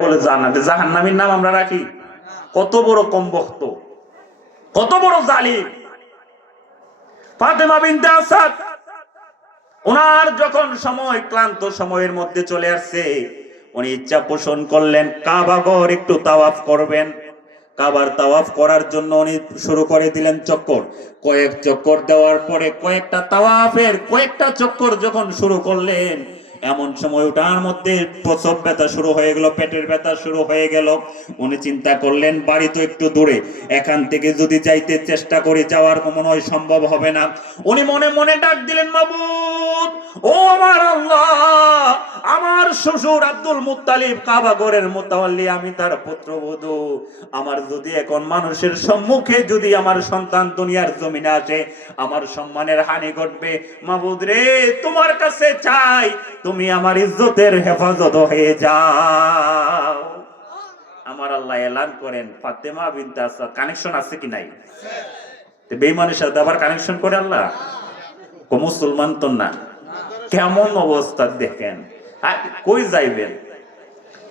বলে জান্নাতে। জাহান্নামীর নাম আমরা রাখি। কত বড় কমবক্ত কত বড় জালিম। ফাতেমা বিনতে আসাদ, ওনার যখন সময়, ক্লান্ত সময়ের মধ্যে চলে আসছে, উনি ইচ্ছা পোষণ করলেন কাবাগর একটু তাওয়াফ করবেন। কাবার তাওয়াফ করার জন্য উনি শুরু করে দিলেন চক্কর। কয়েক চক্কর দেওয়ার পরে কয়েকটা তাওয়াফের কয়েকটা চক্কর যখন শুরু করলেন এমন সময় ওটার মধ্যে প্রসব ব্যথা শুরু হয়ে গেল, পেটের ব্যথা শুরু হয়ে গেল। উনি চিন্তা করলেন, বাড়ি তো একটু দূরে, এখান থেকে যদি যাইতে চেষ্টা করে যাওয়ার মনে হয় সম্ভব হবে না। উনি মনে মনে ডাক দিলেন ও আমার আল্লাহ আমার শ্বশুর আব্দুল মুত্তালিব কাবাগরের মোতাল্লি আমি তার পুত্রবধূ। আমার যদি এখন মানুষের সম্মুখে যদি আমার সন্তান দুনিয়ার জমিনে আসে আমার সম্মানের হানি ঘটবে। মাবুদ রে তোমার কাছে চাই তুমি আমার ইজ্জতের হেফাজত হয়ে যাও। আমার আল্লাহ এলান করেন ফাতেমা বিনতে কানেকশন আছে কি নাই? বেইমানের সাথে আবার কানেকশন করে আল্লাহ? মুসলমান তো না। কেমন অবস্থা দেখেন? আর কই যাইবেন?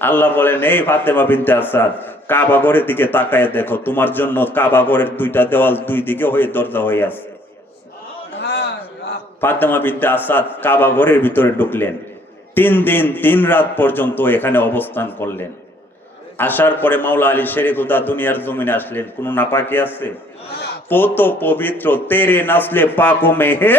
আল্লাহ বলেন, এই ফাতেমা বিনতে আসাদ, কাবা ঘরের দিকে তাকায় দেখো, তোমার জন্য কাবা ঘরের দুইটা দেওয়াল দুই দিকে হয়ে দরজা হয়ে আছে। ফাতেমা বিনতে আসাদ কাবা ঘরের ভিতরে ঢুকলেন। তিন দিন, তিন রাত পর্যন্ত এখানে অবস্থান করলেন। আসার পরে মাওলা আলী শেরেখুদা দুনিয়ার জমিনে আসলেন। কোন নাপাকি আছে? পোত পবিত্র তেরে নাসলে পাকো মে হে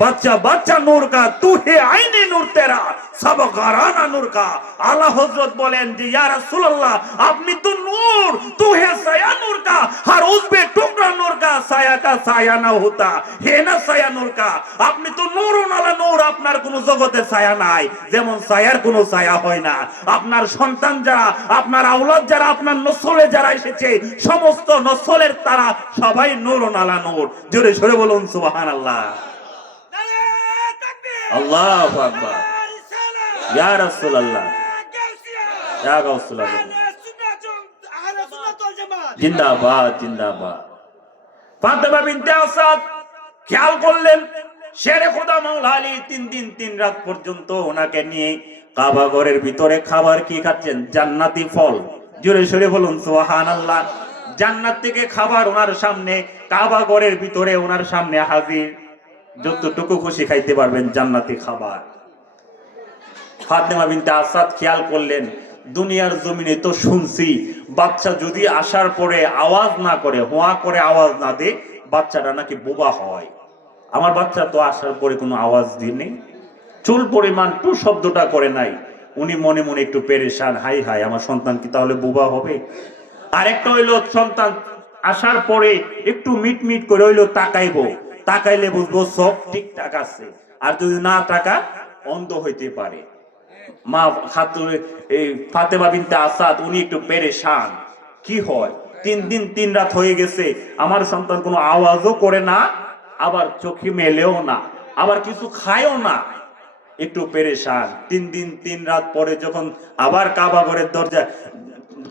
বাচ্চা বাচ্চা নূর কা তু হে আইনে নূর তেরা সব গারানা নূর কা আলা হযরত বলেন যে ইয়া রাসূলুল্লাহ আপনি তো নূর তু হে সায়া নূর কা হর উসবে টুকরা নূর কা সায়া কা সায়া না হতা হে না সায়া নূর কা আপনি তো নূরুন আলা নূর আপনার কোনো জগতে ছায়া নাই যেমন ছায়ার কোনো ছায়া হয় না আপনার সন্তান যারা, আপনার আওলাদ যারা, আপনার নসলে যারা এসেছে, সমস্ত নসলের তারা সবাই আলা নূর। জোরে সরে বলুন, সুবহানাল্লাহ। আল্লাহু বিনতে আসাদ, খেয়াল করলেন, শেরে খোদা মাওলা তিন দিন, তিন রাত পর্যন্ত ওনাকে নিয়ে কাবা ঘরের ভিতরে খাবার কি খাচ্ছেন? জান্নাতি ফল। জোরে সরে বলুন সোহান আল্লাহ জান্নাত থেকে খাবার ওনার সামনে, কাবা ঘরের ভিতরে ওনার সামনে হাজির। যতটুকু খুশি খাইতে পারবেন জান্নাতি খাবার। ফাতেমা বিনতে আসাদ খেয়াল করলেন, দুনিয়ার জমিনে তো শুনছি, বাচ্চা যদি আসার পরে আওয়াজ না করে, হোয়া করে আওয়াজ না দে, বাচ্চাটা নাকি বোবা হয়। আমার বাচ্চা তো আসার পরে কোনো আওয়াজ দিনে চুল পরিমাণ টু শব্দটা করে নাই। উনি মনে মনে একটু পেরেশান, হাই হাই, আমার সন্তান কি তাহলে বোবা হবে? আরেকটা হইল সন্তান আসার পরে একটু মিট মিট করে হইল তাকাইবো। তাকাইলে বুঝব সব ঠিকঠাক আছে। আর যদি না টাকা অন্ধ হইতে পারে। মা এই ফাতেমা বিনতে আসাদ, উনি একটু কি হয়? তিন দিন, তিন রাত হয়ে গেছে। আমার সন্তান কোনো আওয়াজও করে না, আবার চোখে মেলেও না, আবার কিছু খায়ও না। একটু পেরেশান। তিন দিন, তিন রাত পরে যখন আবার কাবা ঘরের দরজা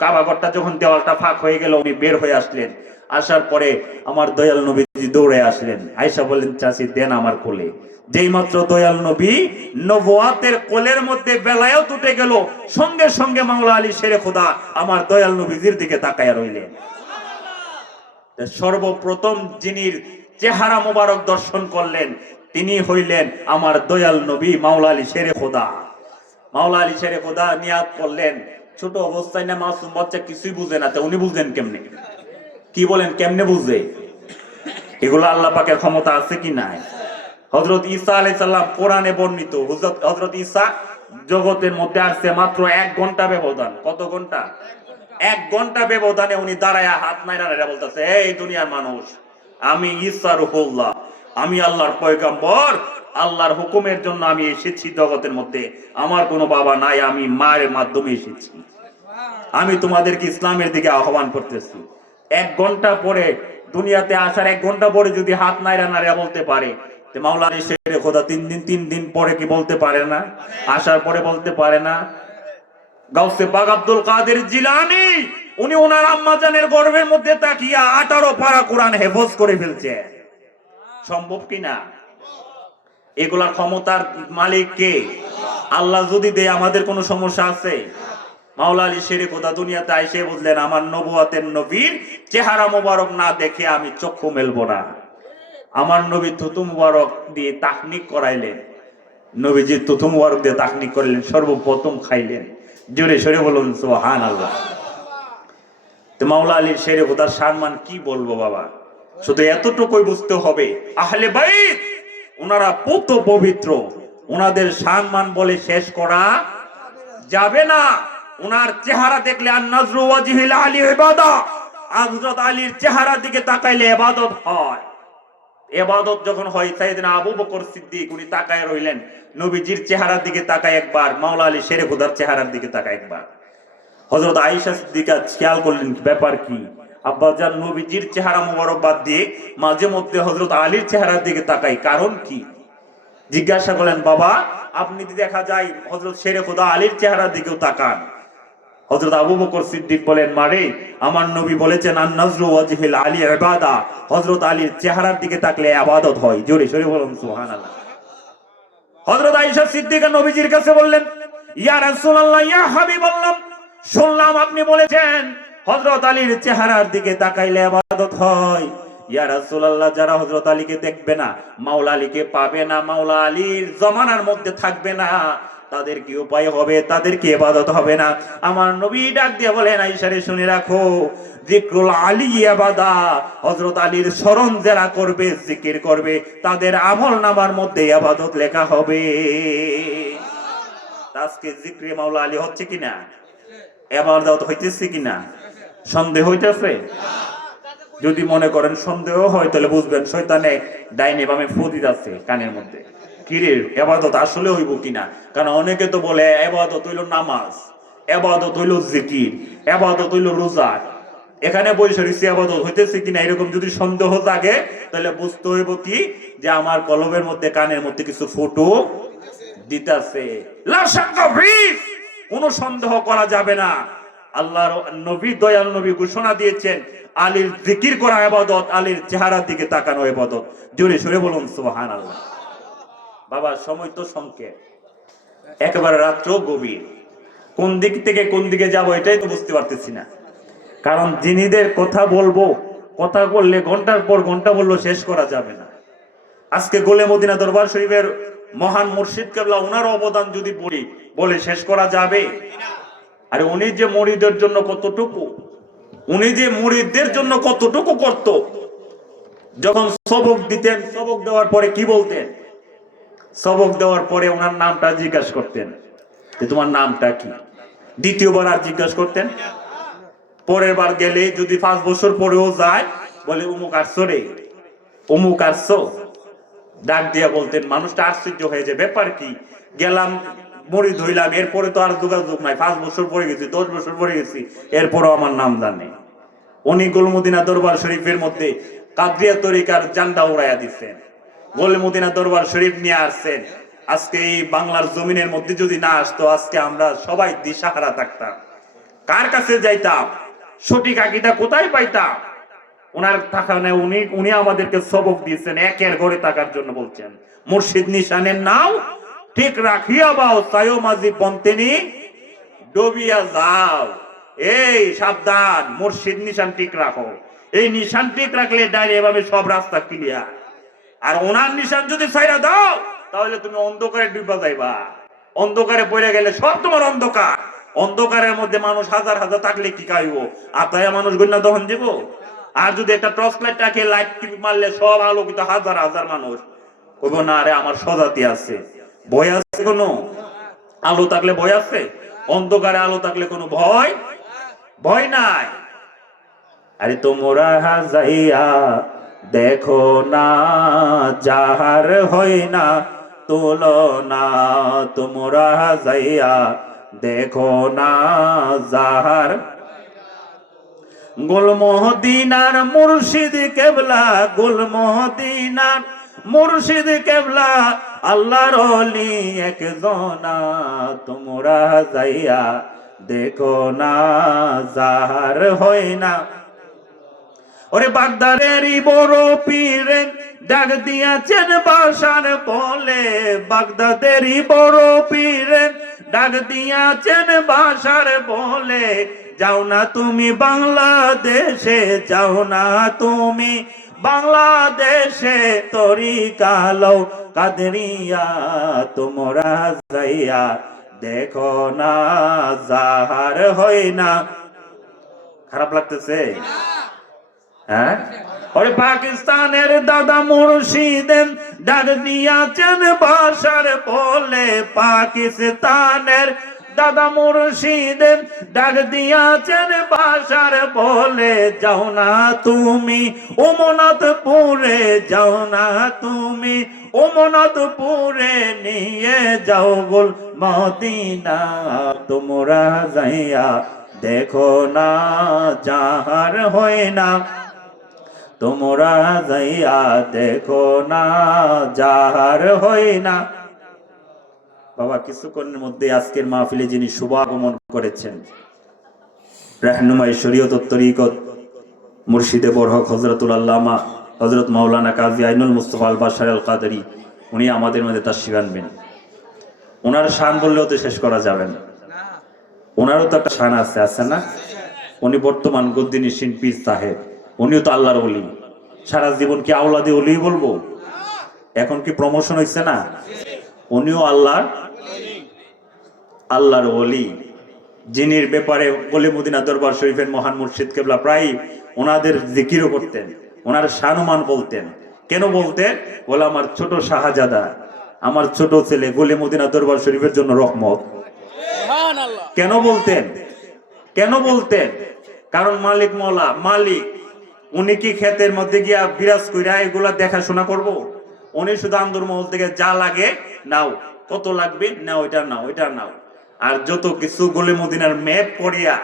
কাবা ঘরটা যখন দেওয়ালটা ফাঁক হয়ে গেল, উনি বের হয়ে আসলেন। আসার পরে আমার দয়াল নবীজি দৌড়ে আসলেন। আয়সা বললেন চাষি দেন আমার কোলে। যেই মাত্র দয়াল নবী নবুয়াতের কোলের মধ্যে বেলায়ও তুটে গেল, সঙ্গে সঙ্গে মাওলা আলী শেরে খোদা আমার দয়াল নবীজির দিকে তাকায়া রইলেন। সর্বপ্রথম যিনি চেহারা মোবারক দর্শন করলেন, তিনি হইলেন আমার দয়াল নবী মাওলা আলী শেরে খোদা। মাওলা আলী শেরে খোদা নিয়াদ করলেন ছোট অবস্থায় না মাসুম বাচ্চা কিছুই বুঝে না, তা উনি বুঝলেন কেমনে? কি বলেন, কেমনে বুঝে? এগুলো আল্লাহ পাকের ক্ষমতা আছে কি নাই? হজরত ঈসা আলাই সাল্লাম কোরআনে বর্ণিত, হজরত ঈসা জগতের মধ্যে আসছে মাত্র এক ঘণ্টা ব্যবধান। কত ঘণ্টা? এক ঘণ্টা ব্যবধানে উনি দাঁড়ায় হাত নাই নাইরা বলতেছে, এই দুনিয়ার মানুষ, আমি ঈসা রুহুল্লাহ আমি আল্লাহর পয়গাম্বর আল্লাহর হুকুমের জন্য আমি এসেছি জগতের মধ্যে। আমার কোনো বাবা নাই, আমি মায়ের মাধ্যমে এসেছি। আমি তোমাদেরকে ইসলামের দিকে আহ্বান করতেছি। এক ঘণ্টা পরে, দুনিয়াতে আসার এক ঘণ্টা পরে যদি হাত নাইরা নাইরা বলতে পারে সম্ভব কিনা এগুলার ক্ষমতার মালিক কে? আল্লাহ যদি দেয়, আমাদের কোনো সমস্যা আছে? মাওলা আলী শেরে কোদা দুনিয়াতে আইসে বুঝলেন, আমার নবুয়াতের নবীর চেহারা মোবারক না দেখে আমি চক্ষু মেলবো না। আমার নবী থুতু মুবারক দিয়ে তাকনিক করাইলেন। নবীজি থুতু মুবারক দিয়ে তাকনিক করলেন সর্বপ্রথম খাইলেন। জোরে সরে বলুন সুবহান আল্লাহ তো মাওলা আলীর শেরে কোদার সম্মান কি বলব বাবা? শুধু এতটুকুই বুঝতে হবে, আহলে বাইত! ওনারা পুত পবিত্র। ওনাদের সম্মান বলে শেষ করা যাবে না। ওনার চেহারা দেখলে আর নজরু ওয়াজিহিল আলী ইবাদা। হযরত আলীর চেহারার দিকে তাকাইলে ইবাদত হয়। এবাদত যখন হয়, সাইয়েদনা আবু বকর সিদ্দিক উনি তাকায় রইলেন। নবীজির চেহারার দিকে তাকায় একবার, মাওলা আলী শেরে খুদার চেহারার দিকে তাকায় একবার। হযরত আয়েশা সিদ্দিকা খেয়াল করলেন ব্যাপার কি? আব্বাজান নবীজির চেহারা মোবারক বাদ দিয়ে মাঝে মধ্যে হজরত আলীর চেহারার দিকে তাকাই। কারণ কি? জিজ্ঞাসা করলেন, বাবা, আপনি দেখা যায় হজরত শেরে খুদা আলীর চেহারার দিকেও তাকান? হজরত আবু বকর সিদ্দিক বলেন মারে আমার নবী বলেছেন আন নজরু ওয়াজহিল আলী ইবাদা। হজরত আলীর চেহারার দিকে তাকলে ইবাদত হয়। জোরে সরে বলুন, সুবহানাল্লাহ। হযরত আয়েশা সিদ্দিকা নবীজির কাছে বললেন, ইয়া রাসূলুল্লাহ, ইয়া হাবিবাল্লাহ। শুনলাম আপনি বলেছেন হযরত আলীর চেহারার দিকে তাকাইলে ইবাদত হয়। ইয়া যারা হযরত আলীকে দেখবে না, মাওলা আলীকে পাবে না, মাওলা আলীর জমানার মধ্যে থাকবে না, তাদের কি উপায় হবে? তাদের কি ইবাদত হবে না? আমার নবী ডাক দিয়ে বলেন আয়েশারে শুনে রাখো, জিক্রুল আলী ইবাদা হযরত আলীর স্মরণ যারা করবে, জিকির করবে, তাদের আমল নামার মধ্যে ইবাদত লেখা হবে। আজকে জিক্রে মাওলা আলী হচ্ছে কিনা? এবাদত হইতেছে কিনা? সন্দেহ হইতেছে? যদি মনে করেন সন্দেহ হয়, তাহলে বুঝবেন শয়তানে ডাইনে বামে ফুদিত আছে কানের মধ্যে। কিরে, এবাদত আসলে হইব কিনা? কারণ অনেকে তো বলে, এবাদত হইল নামাজ, এবাদত হইল জিকির, এবাদত হইল রোজা। এখানে রয়েছে আবাদত হইতেছে কিনা? এরকম যদি সন্দেহ থাকে তাহলে বুঝতে হইব কি? যে আমার কলবের মধ্যে, কানের মধ্যে কিছু ফটো দিতাছে। কোনো সন্দেহ করা যাবে না। আল্লাহর নবী, দয়াল নবী ঘোষণা দিয়েছেন, আলীর জিকির করা ইবাদত, আলীর চেহারার দিকে তাকানো এবাদত জোরে সরে বলুন সোহান আল্লাহ বাবা, সময় তো সংক্ষেপ একেবারে রাত্র গভীর। কোন দিক থেকে কোন দিকে যাব এটাই তো বুঝতে পারতেছি না। কারণ যিনিদের কথা বলব, কথা বললে ঘণ্টার পর ঘণ্টা বলল শেষ করা যাবে না। আজকে গোলে মদিনা দরবার শরীফের মহান মুর্শিদ কেবলা ওনার অবদান যদি বলি, বলে শেষ করা যাবে? আর উনি যে মরিদের জন্য কতটুকু, উনি যে মুরিদদের জন্য কতটুকু করত। যখন সবক দিতেন, সবক দেওয়ার পরে কি বলতেন? সবক দেওয়ার পরে ওনার নামটা জিজ্ঞাসা করতেন যে তোমার নামটা কি? দ্বিতীয়বার আর জিজ্ঞাসা করতেন। পরের বার গেলে যদি পাঁচ বছর পরেও যায়, বলে উমুক আসছো রে। অমুক আসছো। ডাক দিয়া বলতেন, মানুষটা আশ্চর্য হয়ে যায়। ব্যাপার কি? গেলাম মরি ধইলাম, এরপরে তো আর যোগাযোগ নাই, পাঁচ বছর পরে গেছি, দশ বছর পরে গেছি, এরপরও আমার নাম জানে। উনি গোলমদিনা দরবার শরীফের মধ্যে কাদরিয়া তরিকার জান্ডা উড়াইয়া দিচ্ছেন গোলমদিনা দরবার শরীফ নিয়ে আসছেন। আজকে এই বাংলার জমিনের মধ্যে যদি না আসতো, আজকে আমরা সবাই দিশাহারা থাকতাম। কার কাছে যাইতাম? সঠিক আকিটা কোথায় পাইতাম? ওনার টাকা নেই, উনি উনি আমাদেরকে সবক দিয়েছেন, একের ঘরে থাকার জন্য বলছেন। মুর্শিদ নিশানের নাও ঠিক রাখিয়া বাও তাইও মাঝি পন্তেনি ডবিয়া যাও। এই সাবধান, মুর্শিদ নিশান ঠিক রাখো। এই নিশান ঠিক রাখলে ডাইরে এভাবে সব রাস্তা ক্লিয়ার আর ওনার নিশান যদি ছাইরা দাও, তাহলে তুমি অন্ধকারে ডুবা যাইবা। অন্ধকারে পড়ে গেলে সব তোমার অন্ধকার। অন্ধকারের মধ্যে মানুষ হাজার হাজার থাকলে কি খাইব? আতায়া মানুষ গণ্য দহন যাব আর যদি একটা টর্চ লাইট রাখে, লাইট মারলে সব আলোকিত হাজার হাজার মানুষ। কইব না আরে আমার সজাতি আছে। ভয় আছে কোনো? আলো থাকলে ভয় আছে? অন্ধকারে আলো থাকলে কোনো ভয়? ভয় নাই। আরে তোমরা যাইয়া দেখো না, যাহার হয় না তুলনা তোমরা যাইয়া দেখো না, যাহার গুলমহদিনার মুর্শিদ কেবলা, গুলমহদিনার মুর্শিদ কেবলা আল্লাহর অলি একজনা, তোমরা যাইয়া দেখো না, যাহার হয় না। ওরে বাগদারেরই বড় পীরে, ডাক দিয়াছেন বাসার বলে বাগদাদেরই বড় পীরে, ডাক দিয়াছেন বাসার বলে যাও না তুমি বাংলাদেশে, যাও না তুমি বাংলাদেশে তরি কালো কাদরিয়া তোমরা যাইয়া দেখো না, যাহার হয় না। খারাপ লাগতেছে? হ্যাঁ? ওরে পাকিস্তানের দাদা মুর্শিদেন ডাক দিয়াছেন, বাসার বলে পাকিস্তানের দাদা মুর্শিদেন ডাক দিয়াছেন বাসার বলে, যাও না তুমি, ওমনাথপুরে যাও না তুমি, ওমনাথপুরে নিয়ে যাও গোল মদিনা। তোমরা যাইয়া দেখো না, যাহার হয় না। তোমরা যাইয়া দেখো না, যাহার হয় না। বাবা, কিছুক্ষণের মধ্যে আজকের মাহফিলে যিনি শুভ আগমন করেছেন, রাহনুমাই শরীয়ত তরিকত, মুর্শিদে বরহক হজরতুল আল্লামা হজরত মাওলানা কাজী আইনুল মুস্তফা আল বাশার আল কাদারি উনি আমাদের মধ্যে তার শিবানবেন ওনার শান বললেও তো শেষ করা যাবে না। ওনারও তো একটা শান আছে আছে না? উনি বর্তমান গদ্দিনী শিল্পীর সাহেব, উনিও তো আল্লাহর অলি সারা জীবন কি আওলাদে অলি বলব? এখন কি প্রমোশন হয়েছে না? উনিও আল্লাহর আল্লাহর অলি যিনির ব্যাপারে বলে মদিনা দরবার শরীফের মহান মুর্শিদ কেবলা প্রায় ওনাদের জিকিরও করতেন ওনার সানুমান বলতেন। কেন বলতেন? বলে আমার ছোট শাহজাদা আমার ছোট ছেলে গলে মদিনা দরবার শরীফের জন্য রহমত। কেন বলতেন? কেন বলতেন? কারণ মালিক মৌলা মালিক উনি কি ক্ষেতের মধ্যে গিয়া বিরাজ কইরা এগুলা দেখাশোনা করব? উনি শুধু আন্দোলন মহল থেকে যা লাগে নাও। কত লাগবে? নাও এটা নাও এটা নাও। আর যত কিছু গলে মদিনার ম্যাপ করিয়া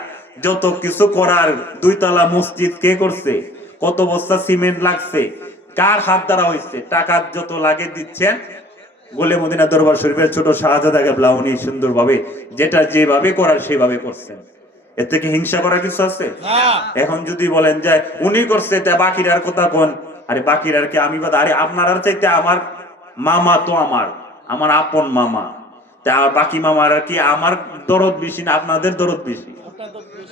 যত কিছু করার দুইতলা মসজিদ কে করছে? কত বস্তা সিমেন্ট লাগছে? কার হাত দ্বারা হয়েছে টাকা যত লাগে দিচ্ছেন। গোলে মদিনা দরবার শরীফের ছোট শাহজাদা কেবলা উনি সুন্দরভাবে যেটা যেভাবে করার সেভাবে করছেন। এর থেকে হিংসা করার কিছু আছে? এখন যদি বলেন যে উনি করছে তা বাকিরার কথা কোন? আরে বাকিরার কি আমি বাদ, আরে আপনার আর চাইতে আমার মামা তো আমার আমার আপন মামা। তা বাকি মামার আর কি আমার দরদ বেশি না, আপনাদের দরদ বেশি?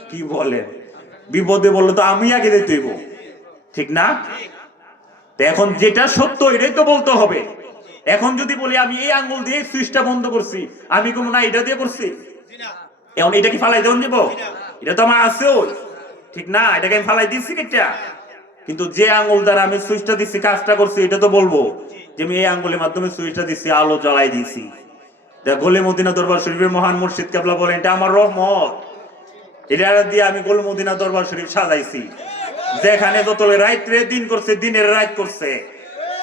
কি বলেন? বিপদে বললে তো আমি আগে দিতে হইব। ঠিক না? এখন যেটা সত্য এটাই তো বলতে হবে। এখন যদি বলি আমি এই আঙ্গুল দিয়ে সুইচটা বন্ধ করছি, আমি কোনো না, এটা দিয়ে করছি। এখন এটা কি ফালাই দিব এটা তো আমার আছেও ঠিক না? এটাকে আমি ফালাই দিচ্ছি কেটা। কিন্তু যে আঙ্গুল দ্বারা আমি সুইচটা দিচ্ছি কাজটা করছি এটা তো বলব যে আমি এই আঙ্গুলের মাধ্যমে সুইচটা দিচ্ছি আলো জ্বালাই দিয়েছি গোলে মদিনা দরবার শরীফের মহান মুর্শিদ কাবলা বলেন এটা আমার রহমত। এটা দিয়ে আমি গোল মদিনা দরবার শরীফ সাজাইছি। যেখানে যত রাইত্রে দিন করছে দিনের রাইত করছে।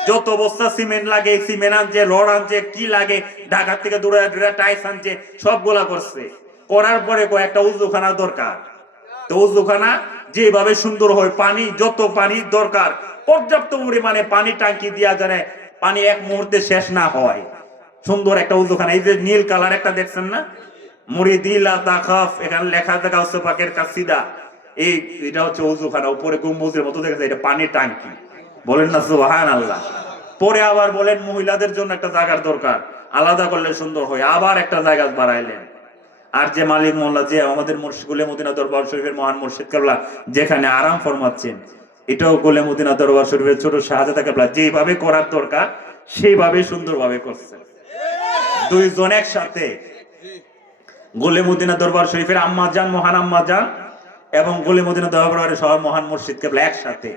যত বস্তা সিমেন্ট লাগে সিমেন্ট আনছে রড আনছে কি লাগে ঢাকা থেকে দূরে দূরে টাইস আনছে সবগুলা করছে। করার পরে কয়েকটা উজুখানা দরকার। তো উজুখানা যেভাবে সুন্দর হয়, পানি, যত পানি দরকার, পর্যাপ্ত পরিমাণে পানি টাঙ্কি দিয়া জানে, পানি এক মুহূর্তে শেষ না হয়। সুন্দর একটা উজুখানা এই যে নীল কালার একটা দেখছেন না? লেখা এই, এটা হচ্ছে উপরে মতো এটা বলেন না পরে আবার বলেন মহিলাদের জন্য একটা জায়গার দরকার, আলাদা করলে সুন্দর হয়, আবার একটা জায়গা বাড়াইলেন। আর যে মালিক মোল্লা যে আমাদের মুর্শিদুলে মদিনা দরবার শরীফের মহান মুর্শিদ কাবলা, যেখানে আরাম ফরমাচ্ছেন এটাও গোলে মদিনা দরবার শরীফের ছোট শাহজাদা কাবলা, যেভাবে করার দরকার সেইভাবে সুন্দরভাবে করছেন দুইজন একসাথে গোলে মদিনা দরবার শরীফের আম্মা যান মহান আম্মা যান এবং গোলে মদিনা দরবারের সহ মহান মুর্শিদ কেবলা একসাথে।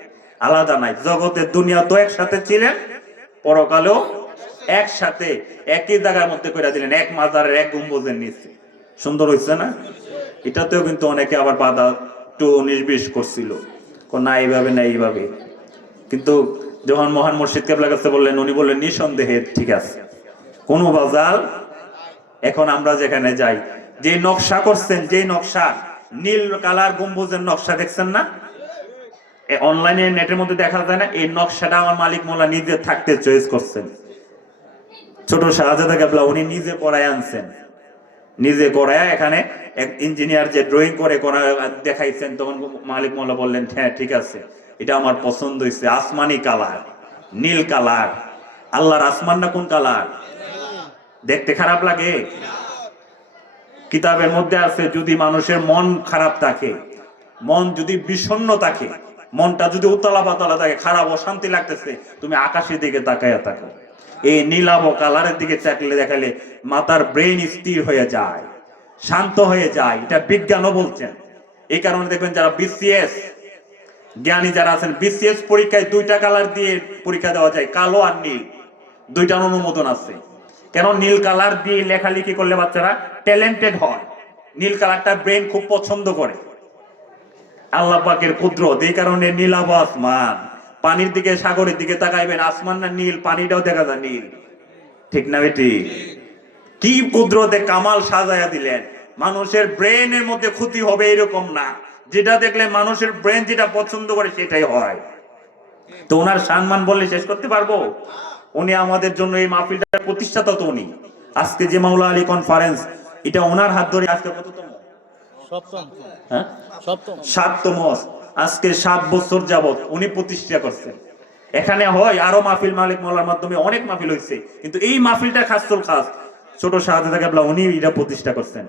আলাদা নাই জগতের দুনিয়া তো একসাথে ছিলেন, পরকালেও একসাথে, একই জায়গার মধ্যে করে দিলেন, এক মাজারের এক গম্বুজের নিচে। সুন্দর হয়েছে না? এটাতেও কিন্তু অনেকে আবার বাধা একটু উনিশ করছিল। না, এইভাবে না, এইভাবে। কিন্তু যখন মহান মুর্শিদ কেবলা কাছে বললেন, উনি বললেন, নিঃসন্দেহে ঠিক আছে। কোন বাজাল এখন আমরা যেখানে যাই, যে নকশা করছেন, যে নকশা, নীল কালার গম্বুজের নকশা দেখছেন না? অনলাইনে নেটের মধ্যে দেখা যায় না, এই নকশাটা আমার মালিক মোল্লা নিজে থাকতে চয়েস করছেন। ছোট শাহজাদা কেবলা, উনি নিজে পড়ায় আনছেন। নিজে করায় এখানে এক ইঞ্জিনিয়ার যে ড্রয়িং করে করা দেখাইছেন, তখন মালিক মোল্লা বললেন হ্যাঁ ঠিক আছে। এটা আমার পছন্দ হয়েছে আসমানি কালার, নীল কালার। আল্লাহর আসমান না কোন কালার? দেখতে খারাপ লাগে। কিতাবের মধ্যে আছে, যদি মানুষের মন খারাপ থাকে, মন যদি বিষণ্ণ থাকে, মনটা যদি উতলা পাতলা থাকে, খারাপ, অশান্তি লাগতেছে, তুমি আকাশের দিকে তাকাইয়া থাকো। এই নীলাভ কালারের দিকে চাকলে দেখালে মাথার ব্রেন স্থির হয়ে যায়, শান্ত হয়ে যায়। এটা বিজ্ঞানও বলছেন। এই কারণে দেখবেন যারা বিসিএস জ্ঞানী যারা আছেন বিসিএস পরীক্ষায় দুইটা কালার দিয়ে পরীক্ষা দেওয়া যায়, কালো আর নীল। দুইটার অনুমোদন আছে। কেন? নীল কালার দিয়ে লেখালেখি করলে বাচ্চারা ট্যালেন্টেড হয়। নীল কালারটা ব্রেন খুব পছন্দ করে। আল্লাহ পাকের কুদরত, এই কারণে নীলাভ আসমান। পানির দিকে সাগরের দিকে তাকাইবেন আসমান না নীল পানিটাও দেখা যায় নীল। ঠিক না বেটি? কি কুদরতে কামাল সাজায়া দিলেন। মানুষের ব্রেনের মধ্যে ক্ষতি হবে এরকম না। যেটা দেখলে মানুষের ব্রেন যেটা পছন্দ করে সেটাই হয়। তো ওনার সম্মান বললে শেষ করতে পারব? উনি আমাদের জন্য এই মাহফিলটার প্রতিষ্ঠাতা তো উনি। আজকে যে মাওলা আলী কনফারেন্স এটা ওনার হাত ধরে আজকে কততম? সপ্তম। হ্যাঁ? সপ্তম। সাততম। আজকে সাত বছর যাবত উনি প্রতিষ্ঠা করছেন। এখানে হয় আরও মাহফিল মালিক মোল্লার মাধ্যমে অনেক মাহফিল হয়েছে। কিন্তু এই মাহফিলটা খাসতুল খাস। ছোট শাহাদা কাবলা, উনি এটা প্রতিষ্ঠা করছেন।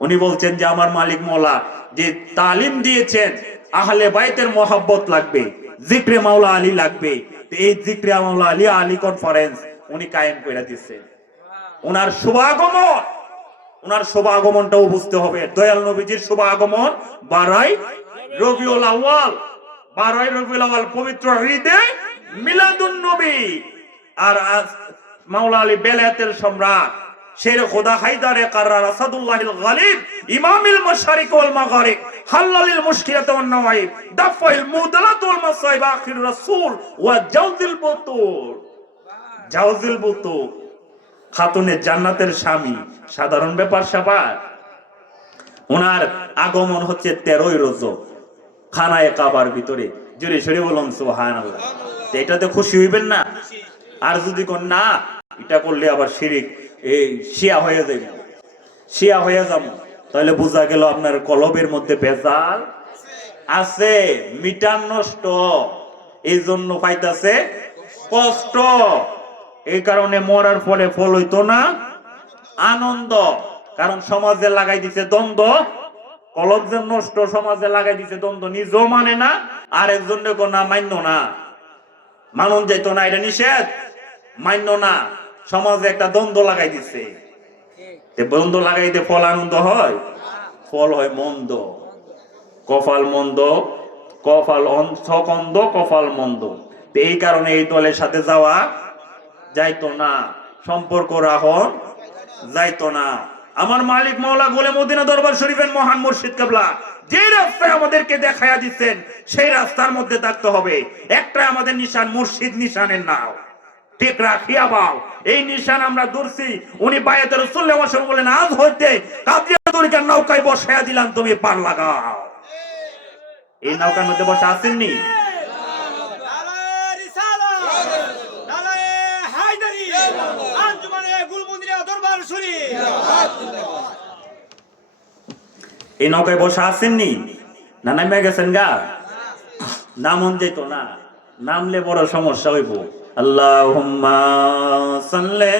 উনি বলছেন যে, আমার মালিক মোলা যে তালিম দিয়েছেন, আহলে বাইতের মোহাব্বত লাগবে, জিক্রে মাওলা আলী লাগবে। এই জিক্রে মাওলা আলী আলী কনফারেন্স উনি কায়েম করে দিচ্ছেন ওনার শুভাগমন ওনার শুভাগমনটাও বুঝতে হবে। দয়াল নবীজির শুভাগমন বারাই রবিউল আউয়াল, বারাই রবিউল আউয়াল পবিত্র মিলাদুন নবী। আর আজ মাওলা আলী বেলায়েতের সম্রাট, শের খোদা হায়দারে কাররার আসাদুল্লাহিল গালিব, ইমামিল ওয়াল হাল্লালিল মুশকিলাত ওয়ান নওয়াইব দাফাইল মুদালাত ওয়াল মাসাইব, আখির রাসূল ওয়া জাওজিল বুতুর। জাওজিল বুতুর খাতুনের জান্নাতের স্বামী, সাধারণ ব্যাপার স্যাপার। ওনার আগমন হচ্ছে তেরোই রজব খানায় কাবার ভিতরে। জোরে সরে বলুন সোহান এটাতে খুশি হইবেন না? আর যদি কোন না এটা করলে আবার শিরিক এই শিয়া হয়ে যাবে শিয়া হয়ে যাব। তাহলে বোঝা গেল আপনার কলবের মধ্যে বেজাল আছে মিটার নষ্ট। এই জন্য পাইতাছে কষ্ট। এই কারণে মরার ফলে ফল হইতো না আনন্দ। কারণ সমাজে লাগাই দিছে দ্বন্দ্ব। যে নষ্ট সমাজে লাগাই দিছে দ্বন্দ্ব নিজেও মানে না আর একজন না, মান্য না। মানুন যাইতো না, এটা নিষেধ। মান্য না, সমাজে একটা দ্বন্দ্ব লাগাই দিছে। দ্বন্দ্ব লাগাইতে ফল আনন্দ হয়? ফল হয় মন্দ। কপাল মন্দ, কপাল অন্ধকন্দ কপাল মন্দ। এই কারণে এই দলের সাথে যাওয়া যাইতো না। সম্পর্ক রাহন যাইতো না। আমার মালিক মাওলা গোলে মদিনা দরবার শরীফের মহান মুর্শিদ কাবলা, যে রাস্তায় আমাদেরকে দেখাইয়া দিচ্ছেন, সেই রাস্তার মধ্যে থাকতে হবে। একটা আমাদের নিশান, মুর্শিদ নিশানের নাও। ঠিক রাখিয়া বাও। এই নিশান আমরা দূরছি উনি বায়াতের রসুল্লাহ বলেন, আজ হইতে তরিকার নৌকায় বসাইয়া দিলাম, তুমি পার লাগাও। এই নৌকার মধ্যে বসে আসেননি এই নৌকায় বসে আসেননি না? নামে গেছেন গা? নামন যেত না। নামলে বড় সমস্যা হইব। আল্লাহ সাল্লে।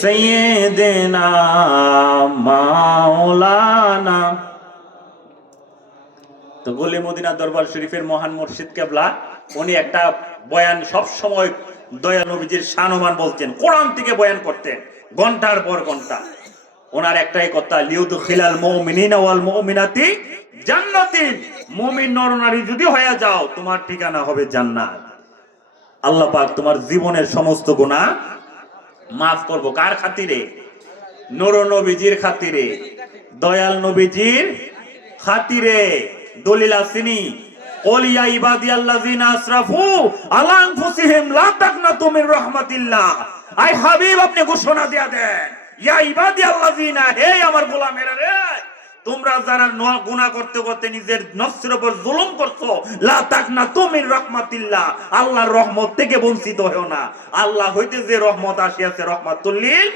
সৈয়দেনা মাওলানা তো গলি মদিনা দরবার শরীফের মহান মুর্শিদ কেবলা, উনি একটা বয়ান সব সময় দয়া নবীজির শানমান বলতেন, কোরআন থেকে বয়ান করতেন, ঘণ্টার পর ঘণ্টা। ওনার একটাই কথা লিউদ খিলাল মুমিনিনা মুমিনাতি জান্নাতিন মুমিন নরনারী যদি হয়ে যাও, তোমার ঠিকানা হবে জান্নাত। আল্লাহ পাক তোমার জীবনের সমস্ত গুনাহ মাফ করব। কার খাতিরে? নর নবীজির খাতিরে। দয়াল নবীজির খাতিরে। দলিল আসেনি। ওলিয়া লা তাকনাতু মির রাহমাতিল্লাহ। আই হাবিব, আপনি ঘোষণা দিয়া দেন। ইয়া হে আমার গোলামেরা রে, তোমরা যারা করতে করতে নিজের নফসের উপর জুলুম করছ, লা তাকনা তুমির রহমাতিল্লাহ আল্লাহ রহমত থেকে বঞ্চিত হও না। আল্লাহ হইতে যে রহমত আসিয়াছে রহমাতুল্লিল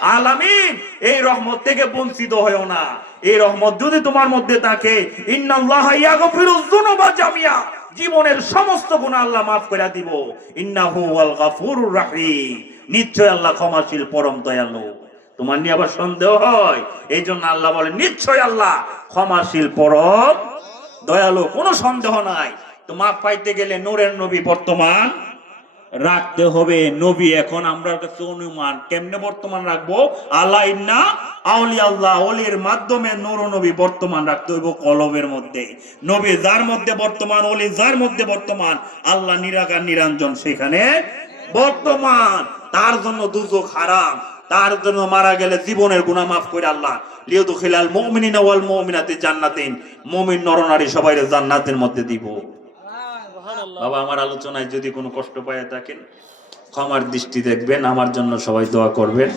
আলামিন, এই রহমত থেকে বঞ্চিত হও না। এই রহমত যদি তোমার মধ্যে থাকে জামিয়া। জীবনের সমস্ত গুণ আল্লাহ মাফ করে দিব। ইন্নাহু নিশ্চয় আল্লাহ ক্ষমাশীল, পরম দয়ালু। তোমার নিয়ে আবার সন্দেহ হয় এই জন্য আল্লাহ বলে নিশ্চয় আল্লাহ ক্ষমাশীল, পরম দয়ালু, কোনো সন্দেহ নাই। তো মাফ পাইতে গেলে নূরের নবী বর্তমান রাখতে হবে। নবী, এখন আমরা কাছে অনুমান। কেমনে বর্তমান রাখব? আল্লাহ ইন্না আউলি আল্লাহ অলির মাধ্যমে নূর নবী বর্তমান রাখতে হইব কলবের মধ্যে। নবী যার মধ্যে বর্তমান, অলি যার মধ্যে বর্তমান, আল্লাহ নিরাকার, নিরঞ্জন সেখানে বর্তমান। তার জন্য দুজক হারাম। তার জন্য মারা গেলে জীবনের গুনাহ মাফ করে আল্লাহ। লিয়াদু খিলাল মুমিনিনা ওয়াল মুমিনাতি জান্নাতিন। মুমিন নরনারী সবাই জান্নাতের মধ্যে দিব। বাবা আমার আলোচনায় যদি কোনো কষ্ট পায় থাকেন, ক্ষমার দৃষ্টি দেখবেন, আমার জন্য সবাই দোয়া করবেন।